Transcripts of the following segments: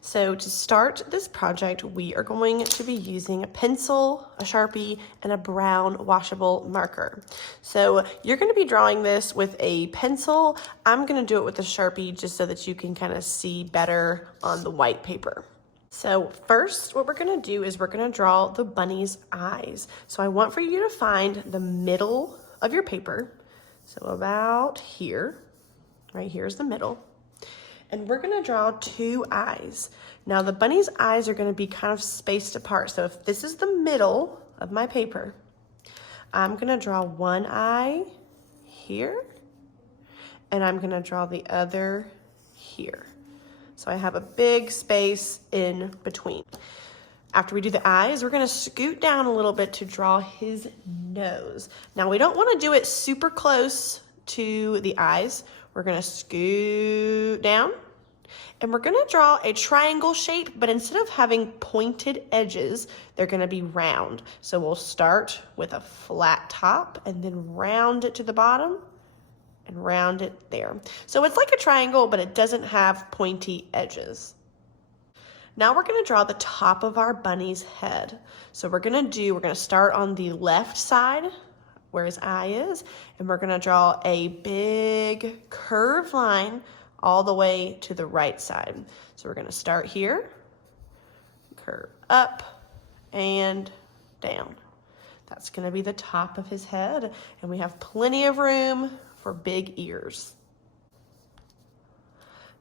So to start this project, we are going to be using a pencil, a Sharpie, and a brown washable marker. So you're going to be drawing this with a pencil. I'm going to do it with a Sharpie just so that you can kind of see better on the white paper. So first, what we're going to do is we're going to draw the bunny's eyes. So I want for you to find the middle of your paper. So about here, right here is the middle. And we're gonna draw two eyes. Now the bunny's eyes are gonna be kind of spaced apart. So if this is the middle of my paper, I'm gonna draw one eye here, and I'm gonna draw the other here. So I have a big space in between. After we do the eyes, we're gonna scoot down a little bit to draw his nose. Now we don't wanna do it super close to the eyes. We're gonna scoot down and we're gonna draw a triangle shape, but instead of having pointed edges, they're gonna be round. So we'll start with a flat top and then round it to the bottom and round it there. So it's like a triangle, but it doesn't have pointy edges. Now we're gonna draw the top of our bunny's head. So we're gonna start on the left side where his eye is, and we're gonna draw a big curved line all the way to the right side. So we're gonna start here, curve up and down. That's gonna be the top of his head, and we have plenty of room for big ears.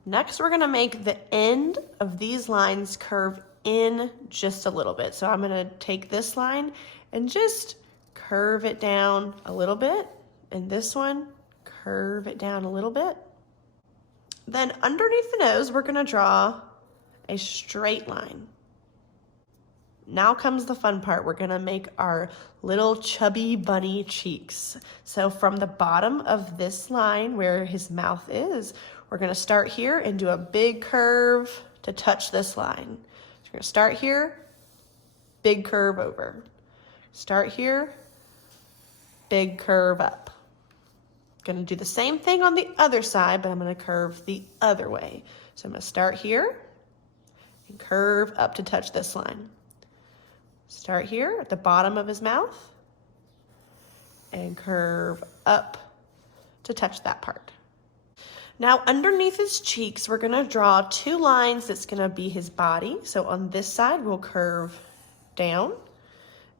Next, we're gonna make the end of these lines curve in just a little bit. So I'm gonna take this line and just curve it down a little bit, and this one, curve it down a little bit. Then underneath the nose, we're gonna draw a straight line. Now comes the fun part. We're gonna make our little chubby bunny cheeks. So from the bottom of this line where his mouth is, we're gonna start here and do a big curve to touch this line. So we're gonna start here, big curve over. Start here, big curve up. Gonna do the same thing on the other side, but I'm gonna curve the other way. So I'm gonna start here and curve up to touch this line. Start here at the bottom of his mouth and curve up to touch that part. Now underneath his cheeks, we're gonna draw two lines that's gonna be his body. So on this side, we'll curve down,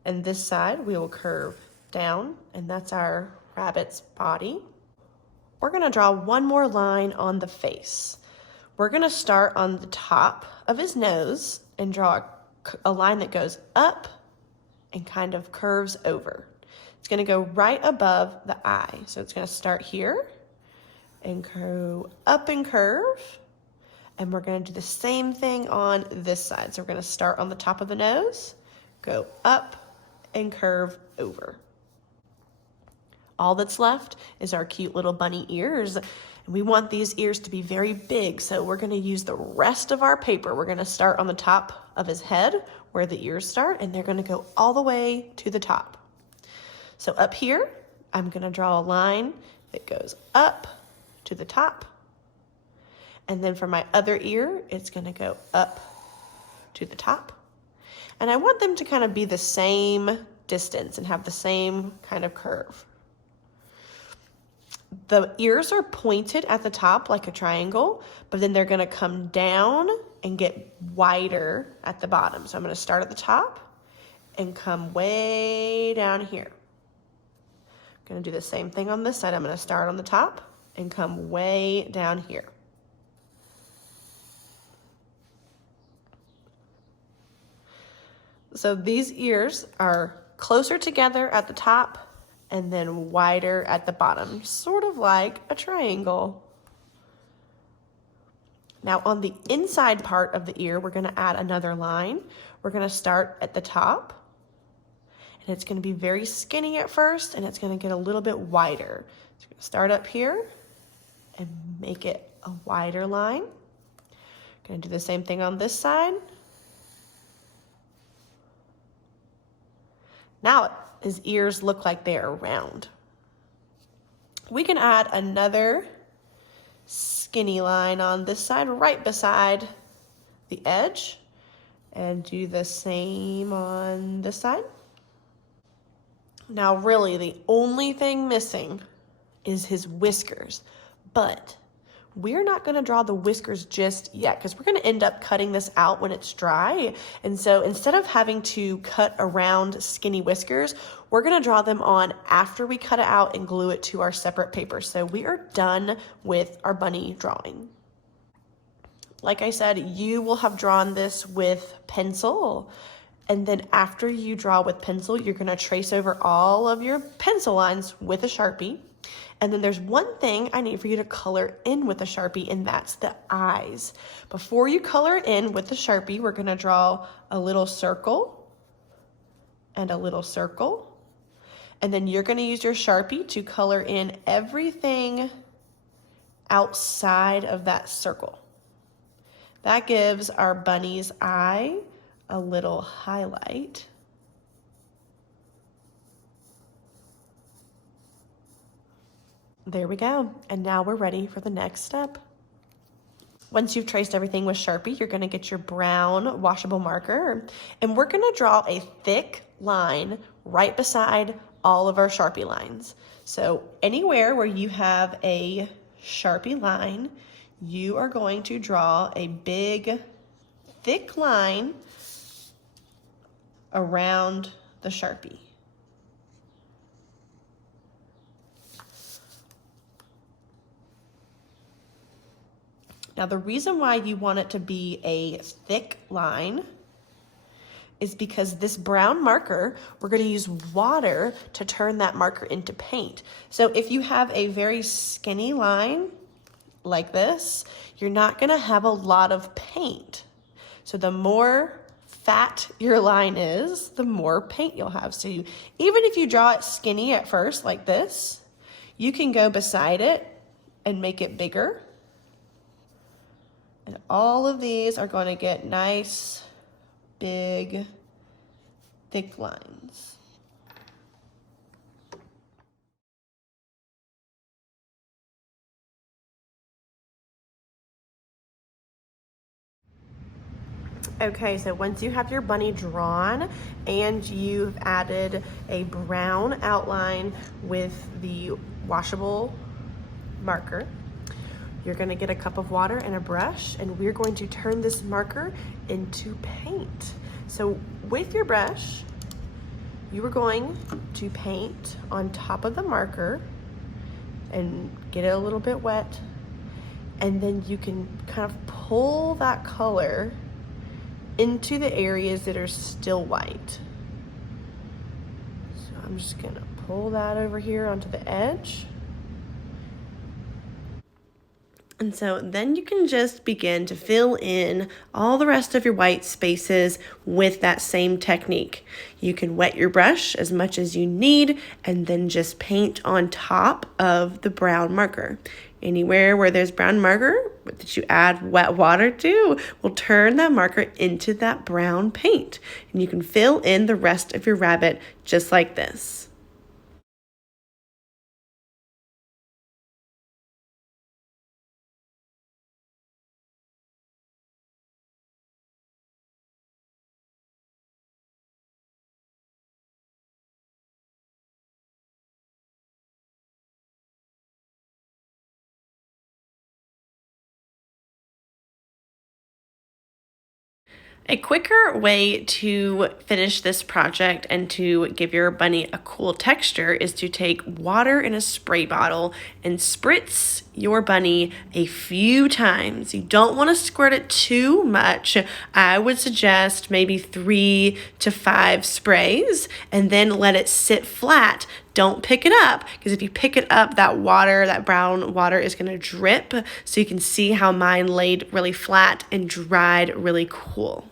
and this side, we will curve down, and that's our rabbit's body. We're gonna draw one more line on the face. We're gonna start on the top of his nose and draw a line that goes up and kind of curves over. It's gonna go right above the eye. So it's gonna start here and go up and curve. And we're gonna do the same thing on this side. So we're gonna start on the top of the nose, go up and curve over. All that's left is our cute little bunny ears. And we want these ears to be very big, so we're gonna use the rest of our paper. We're gonna start on the top of his head where the ears start, and they're gonna go all the way to the top. So up here, I'm gonna draw a line that goes up to the top. And then for my other ear, it's gonna go up to the top. And I want them to kind of be the same distance and have the same kind of curve. The ears are pointed at the top like a triangle, but then they're gonna come down and get wider at the bottom. So I'm gonna start at the top and come way down here. I'm gonna do the same thing on this side. I'm gonna start on the top and come way down here. So these ears are closer together at the top and then wider at the bottom, sort of like a triangle. Now on the inside part of the ear, we're gonna add another line. We're gonna start at the top, and it's gonna be very skinny at first, and it's gonna get a little bit wider. So we're gonna start up here and make it a wider line. Gonna do the same thing on this side. Now his ears look like they are round. We can add another skinny line on this side right beside the edge and do the same on this side. Now, really, the only thing missing is his whiskers, but we're not gonna draw the whiskers just yet because we're gonna end up cutting this out when it's dry. And so instead of having to cut around skinny whiskers, we're gonna draw them on after we cut it out and glue it to our separate paper. So we are done with our bunny drawing. Like I said, you will have drawn this with pencil. And then after you draw with pencil, you're gonna trace over all of your pencil lines with a Sharpie. And then there's one thing I need for you to color in with a Sharpie, and that's the eyes. Before you color in with the Sharpie, we're gonna draw a little circle and a little circle. And then you're gonna use your Sharpie to color in everything outside of that circle. That gives our bunny's eye a little highlight. There we go. And now we're ready for the next step. Once you've traced everything with Sharpie, you're gonna get your brown washable marker, and we're gonna draw a thick line right beside all of our Sharpie lines. So anywhere where you have a Sharpie line, you are going to draw a big, thick line around the Sharpie. Now, the reason why you want it to be a thick line is because this brown marker, we're gonna use water to turn that marker into paint. So if you have a very skinny line like this, you're not gonna have a lot of paint. So the more fat your line is, the more paint you'll have. So even if you draw it skinny at first like this, you can go beside it and make it bigger. And all of these are going to get nice, big, thick lines. Okay, so once you have your bunny drawn and you've added a brown outline with the washable marker, you're gonna get a cup of water and a brush, and we're going to turn this marker into paint. So with your brush, you are going to paint on top of the marker and get it a little bit wet. And then you can kind of pull that color into the areas that are still white. So I'm just gonna pull that over here onto the edge. And so then you can just begin to fill in all the rest of your white spaces with that same technique. You can wet your brush as much as you need and then just paint on top of the brown marker. Anywhere where there's brown marker that you add wet water to will turn that marker into that brown paint. And you can fill in the rest of your rabbit just like this. A quicker way to finish this project and to give your bunny a cool texture is to take water in a spray bottle and spritz your bunny a few times. You don't want to squirt it too much. I would suggest maybe 3 to 5 sprays and then let it sit flat. Don't pick it up, because if you pick it up, that water, that brown water is going to drip. So you can see how mine laid really flat and dried really cool.